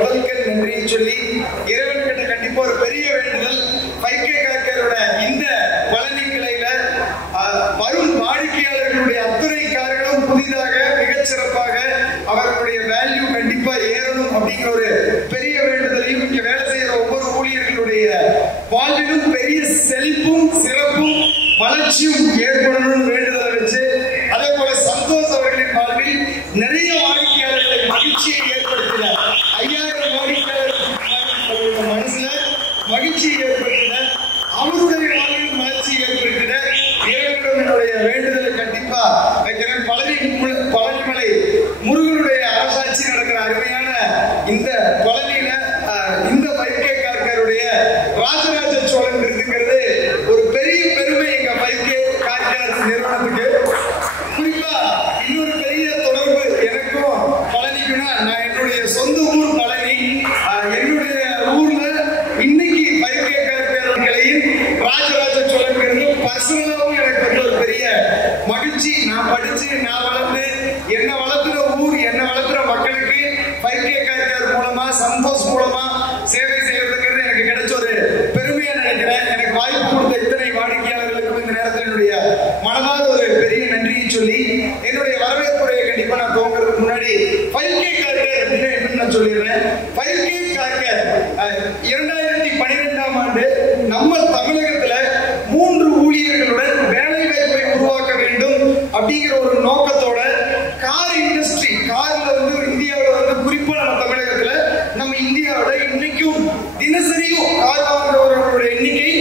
முதல்கண் நன்றியை சொல்லி இறைவன் கிட்ட கண்டிப்பா ஒரு பெரிய வேண்டுதல். 5K கார்கரோட இந்த பழனி கிளையில வரும் வாடிக்கையாளர்களுடைய அத்துணை கார்களும் புதிதாக மிகச்சிறப்பாக அவர்களுடைய வேல்யூ கண்டிப்பா ஏறணும் அப்படிங்கிற ஒரு பெரிய வேண்டுதலையும், இங்க வேலை செய்யற ஒவ்வொரு ஊழியர்களுடைய வாழ்விலும் பெரிய செழிப்பும் சிறப்பும் வளர்ச்சியும் ஏற்படணும்னு வேண்டுதலை வச்சு, அதே போல சந்தோஷ் அவர்களின் வாழ்வில் நிறைய வாடிக்கையாளர்களை மகிழ்ச்சியை ஏற்படுத்தின 5000 வாடிக்கையாளர்கள் மனசுல மகிழ்ச்சியை ஏற்படுத்தின, அவருடைய வாழ்வில் மகிழ்ச்சியை ஏற்படுத்தின இறைவனுடைய வேண்டுதலை கண்டிப்பா வைக்கிறேன். பழனிமலை முருகனுடைய அரசாட்சி நடக்கிற அருமையான இந்த பழனியில இந்த 5K கார்கருடைய ராஜராஜ சோழன் இருக்குங்கிறது ஒரு பெரிய பெருமை எங்க 5K கார்கர் நிறுவனத்துக்கு. குறிப்பா இன்னொரு பெரிய தொடர்பு எனக்கும் பழனிக்குன்னா, நான் என்னுடைய சொந்த ஊர் பழனி. என்னுடைய ஊர்ல இன்னைக்கு 5K கார்கர்களின் ராஜராஜ சோழன் பர்சனலாவும் எனக்கு வந்து ஒரு பெரிய மகிழ்ச்சி. நான் படிச்சு நான் வளர்ந்து என்ன வளர்த்துற ஊர், என்ன வளர்த்துற மக்களுக்கு 5K கார்கர் மூலமா சந்தோஷ் மூலமா சேவை செய்யறதுங்கிறது எனக்கு கிடைச்ச ஒரு பெருமையா நினைக்கிறேன். எனக்கு வாய்ப்பு கொடுத்த இத்தனை வாடிக்கையாளர்களுக்கும் இந்த நேரத்தில் என்னுடைய மனதார ஒரு பெரிய நன்றியை சொல்லி என்னுடைய வரவேற்புரையை கண்டிப்பா நான் துவங்குறதுக்கு முன்னாடி 5K கார்கர் அப்படின்னு என்னன்னு நான் சொல்லிடுறேன். 5K கார்கர் 2012ஆம் ஆண்டு நம்ம தமிழகத்துல 3 ஊழியர்களுடன் வேலை வாய்ப்பை உருவாக்க வேண்டும் அப்படிங்கிற ஒரு நோக்கத்தோட கார் இண்டஸ்ட்ரி, கார்ல வந்து இந்தியாவில் வந்து குறிப்பா நம்ம தமிழகத்துல, நம்ம இந்தியாவோட இன்னைக்கும் தினசரியும் கார் வாங்குறவர்களுடைய எண்ணிக்கை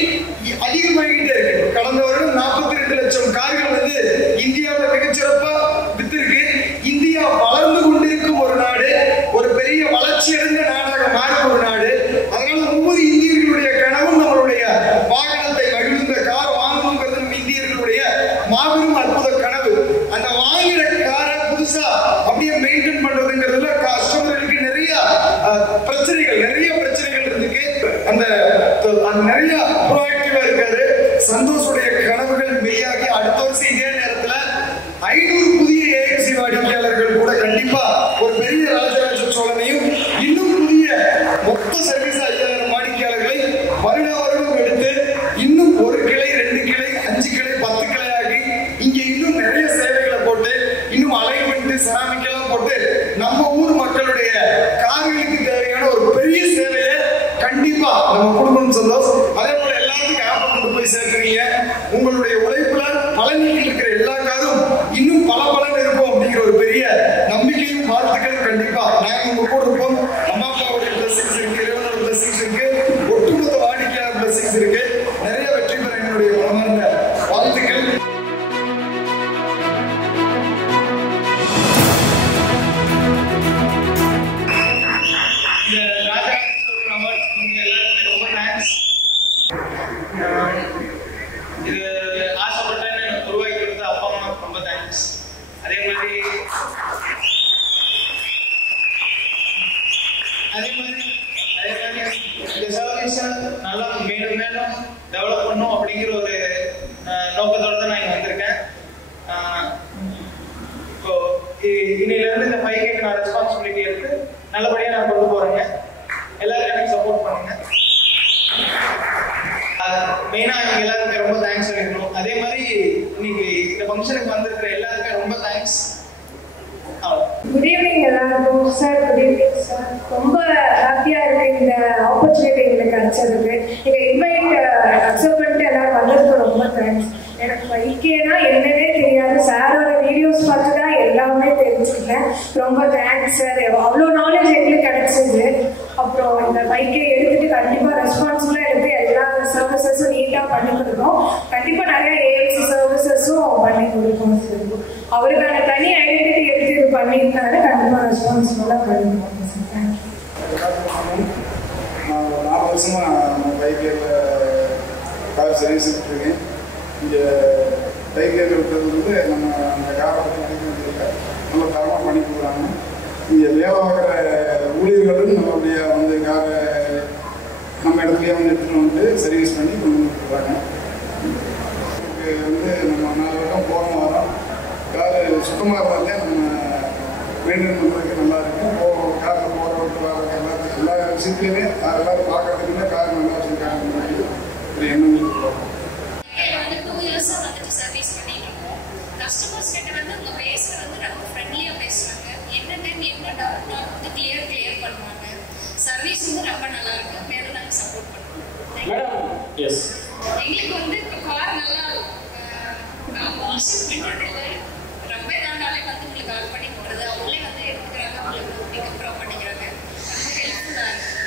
அதிகமாகிட்டே இருக்கு. கடந்த வருடம் 42 லட்சம் கார்கள் வந்து இந்தியாவில் மிகச்சிறப்பா வித்திருக்கு. இந்தியா வளர்ந்து கொண்டிருக்கும் ஒரு நாடு, ஒரு பெரிய வளர்ச்சி அடைந்த நாடாக மாறும் ஒரு நாடு. அதனால ஒவ்வொரு இந்தியர்களுடைய கனவும் நம்மளுடைய வாகனத்தை மகிழ்ந்த கார் வாங்கணுங்கிறது நம்ம இந்தியர்களுடைய மாபெரும் அற்புத கனவு. அந்த வாங்கின காரை புதுசா அப்படியே மெயின்டைன் பண்றதுங்கிறதுல கஸ்டமர்களுக்கு நிறைய பிரச்சனைகள் இருக்கு. அந்த நிறைய ப்ரோஆக்டிவா இருக்காரு. சந்தோஷுடைய கனவுகள் மெய்யாகி அடுத்த வருஷம் இதே நேரத்துல 500 புதிய AMC வாடிக்கையாளர்கள் கூட கண்டிப்பா ஒரு பெரிய ராஜராஜ சோழனையும் இன்னும் புதிய மொத்த சர்வீஸ் 5000 வாடிக்கையாளர்களை வருடம் எடுத்து இன்னும் 1 கிளை 2 கிளை 5 கிளை 10 கிளை ஆகி இங்க இன்னும் நிறைய சேவைகளை போட்டு இன்னும் அலைன்மெண்ட் செராமிக் எல்லாம் போட்டு நம்ம ஊர் மக்களுடைய கார்களுக்கு தேவையான ஒரு பெரிய சேவையை கண்டிப்பா நம்ம குடும்பம் சந்தோஷ். அதே போல எல்லாத்துக்கும் ஆப்பை கொண்டு போய் சேர்க்கிறீங்க. உங்களுடைய உழைப்புல பழனியில் இருக்கிற எல்லா காரும் இன்னும் பல பலன் இருக்கும் அப்படிங்கிற ஒரு பெரிய நம்பிக்கையும் வாழ்த்துக்களும் கண்டிப்பா நாங்க உங்க கூட இருப்போம். அம்மா அப்பாவுடைய பிளஸிங்ஸ் இருக்கு, இறைவனோட பிளஸிங்ஸ் இருக்கு, ஒட்டுமொத்த வாடிக்கையாளர் பிளஸிங்ஸ் இருக்கு. நிறைய வெற்றி பெற என்னுடைய மனமார்ந்த வாழ்த்துக்கள். நல்லா மேலும் மேலும் டெவலப் பண்ணும் அப்படிங்கிற ஒரு நோக்கத்தோட தான் நான் இங்க வந்திருக்கேன். இப்போ இன்னையில இருந்து இந்த 5K நான் ரெஸ்பான்சிபிலிட்டி எடுத்து நல்லபடியா நான் கொண்டு போறேங்க. எல்லாரும் எனக்கு சப்போர்ட் பண்ணுங்க. மெயினா இவங்க எல்லாருக்குமே ரொம்ப தேங்க்ஸ் சொல்லிக்கணும். அதே மாதிரி இன்னைக்கு இந்த ஃபங்க்ஷனுக்கு வந்திருக்கிற எல்லாருக்குமே ரொம்ப தேங்க்ஸ். குட் ஈவினிங் எல்லாருக்கும் சார். Good evening sir. ரொம்ப ஹாப்பியா இருக்கு இந்த ஆப்பர்ச்சுனிட்டி எங்களுக்கு கிடைச்சதுக்கு. எங்க இன்வைட் அக்செப்ட் பண்ணிட்டு எல்லாரும் வந்ததுக்கு ரொம்ப தேங்க்ஸ். எனக்கு 5Kனா என்னன்னே தெரியாது. சாரோட வீடியோஸ் பார்த்து தான் எல்லாமே தெரிஞ்சுக்கிட்டேன். ரொம்ப தேங்க்ஸ் சார். அவ்வளோ நாலேஜ் எங்களுக்கு கிடைச்சது. அப்புறம் இந்த 5K எடுத்துட்டு கண்டிப்பா ரெஸ்பான்சிபிளா எடுத்து எல்லா சர்வீசஸும் நீட்டா பண்ணி கொடுக்கணும். கண்டிப்பா நிறைய AMC சர்வீசஸும் பண்ணி கொடுக்கணும் சார். அவருக்கான தனி ஐடென்டிட்டி எடுத்து இது பண்ணியிருந்தாரு. கண்டிப்பா ரெஸ்பான்சிபிளா பண்ணி கொடுக்கணும் சார். தேங்க்யூ. நான் 4 வருஷமா 5Kல கார் சர்வீஸ் இருக்கேன். இங்கே 5K இருக்கிறது வந்து நம்ம அந்த காரை பற்றி நினைக்க வேண்டியதில்லை, நல்லா தரமாக பண்ணி கொடுக்குறாங்க. இங்கே வேலை பார்க்குற ஊழியர்களும் நல்லபடியாக வந்து காரை நம்ம இடத்துலையே வந்து எடுத்துகிட்டு வந்து சர்வீஸ் பண்ணி கொண்டு வந்து கொடுக்குறாங்க. வந்து நம்ம 4 வருடம் போன வாரம் கார் சுத்தமாக இருந்தாலே நம்ம மெயின்டைன் பண்ணுறதுக்கு நல்லா இருக்கும். காரில் போகிறவங்க எல்லாத்துக்கும் விசிட்லேயுமே எல்லாரும் பார்க்கறதுக்குமே கார் நல்லா வச்சுருக்காங்க ஒரு எண்ணம் இருக்கும். வந்து 2 இயர்ஸாக வந்துட்டு சர்வீஸ் பண்ணிட்டு இருக்கோம். கஸ்டமர்ஸ் கிட்ட வந்து அவங்க பேசுறது வந்து ரொம்ப ஃப்ரெண்ட்லியாக பேசுவாங்க. என்ன டைம் என்ன டவுட்னா வந்து கிளியர் பண்ணுவாங்க. சர்வீஸ் வந்து ரொம்ப நல்லா இருக்கு. மேலும் நாங்கள் சப்போர்ட் பண்ணுவோம். எங்களுக்கு வந்து இப்போ கார் நல்லா வாஷ் பண்ணுறதில்ல. ரொம்ப நாளாலே வந்து உங்களுக்கு கால் பண்ணி போடுறது அவங்களே வந்து எடுத்துக்கிறாங்க. அவங்களுக்கு பிக்கப் ட்ராப் பண்ணிக்கிறாங்க. ரொம்ப ஹெல்ப்ஃபுல்லாக இருக்குது.